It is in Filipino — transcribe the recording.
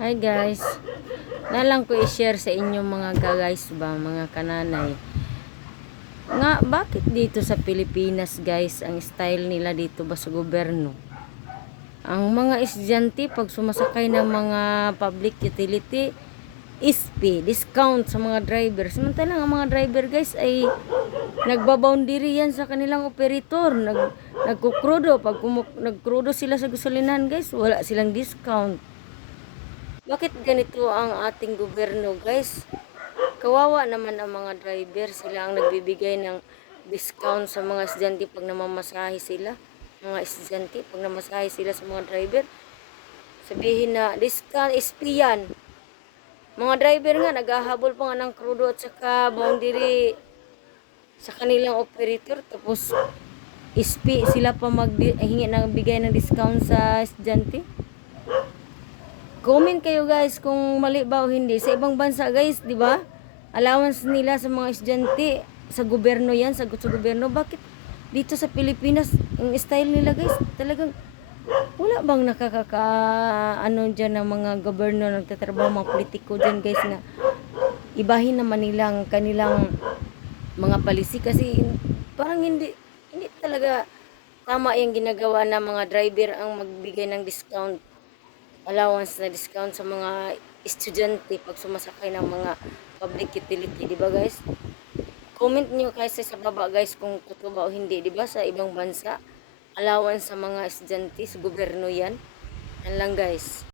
Hi guys. Na lang ko i-share sa inyo mga guys ba, mga kananay. Nga, bakit dito sa Pilipinas guys, ang style nila dito ba sa gobyerno? Ang mga estudyante pag sumasakay ng mga public utility, ISP, discount sa mga driver. Samantalang ang mga driver guys ay nagbaboundary yan sa kanilang operator. Nag, nagkukrudo. Pag kumuk, nagkrudo sila sa gasolinahan guys, wala silang discount. Bakit ganito ang ating gobyerno guys? Kawawa naman ang mga driver. Sila ang nagbibigay ng discount sa mga estudyante pag namamasahe sila. Mga estudyante pag namasahe sila sa mga driver. Sabihin na, discount SP yan. Mga driver nga, naghahabol pa nga ng krudo at saka boundary sa kanilang operator. Tapos, SP, sila pa maghingi ng bigay ng discount sa estudyante. Comment kayo guys kung mali ba o hindi. Sa ibang bansa guys, di ba? Allowance nila sa mga estudyante sa gobyerno yan, sagot sa gobyerno. Bakit dito sa Pilipinas, ang style nila guys, talagang wala bang nakakaka ano dyan ng mga gobyerno nagtatrabaho mga politiko dyan guys na ibahin naman nilang kanilang mga palisi kasi parang hindi hindi talaga tama yung ginagawa ng mga driver ang magbigay ng discount allowance na discount sa mga estudyante pag sumasakay ng mga public utility, di ba guys? Comment nyo kasi sa baba guys kung totoo o hindi, di ba? Sa ibang bansa, allowance sa mga estudyante, sa gobyerno yan. Yan lang guys.